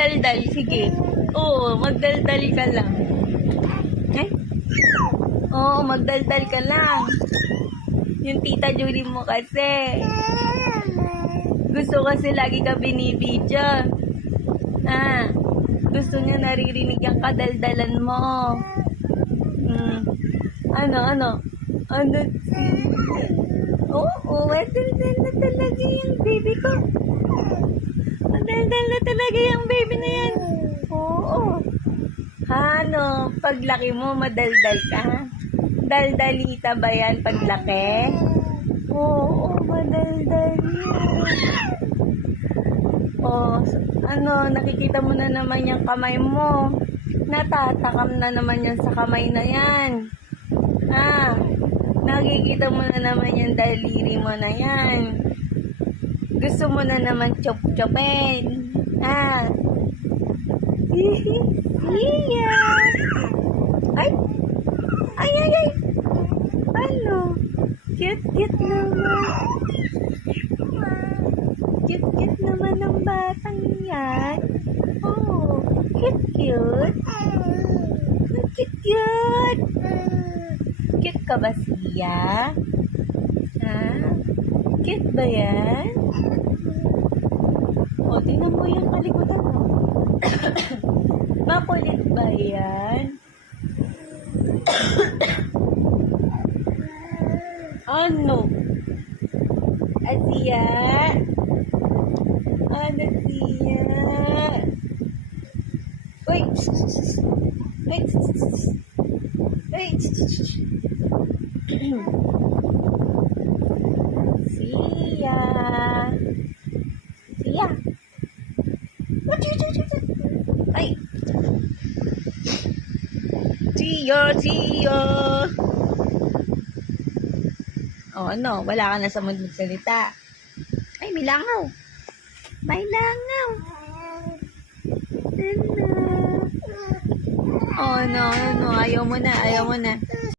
magdaldal. Sige. Oo, magdaldal ka lang. Eh? Oo, magdaldal ka lang. Yung tita Julie mo kasi. Gusto kasi lagi ka binibidyo. Ah, gusto niya naririnig yung kadaldalan mo. Ano? Ano siya? Oo, madaldal na talaga yung baby ko. Madaldal na talaga yung baby na yan. Oo. Ano, paglaki mo, madaldal ka? Daldalita ba yan paglaki? Oo, madaldal yan. Oh, nakikita mo na naman yung kamay mo. Natatakam na naman yan sa kamay na yan. Nakikita mo na naman yung daliri mo na yan. Gusto mo na naman chop-chopin. Iya. Ay. Ano? Cute naman. Cute naman ng batang yan. Oh, cute. Cute. Cute ka ba siya? Cute ba yan? O, tingnan mo yung kalikutan mo. Makulit ba yan? Ano? Asiya? Ano siya? Wait. Siya. What you do? Ay. Siya. Oh, ano? Wala ka na sa mood magsalita. Ay, may langaw. Oh, no. Ayaw mo na.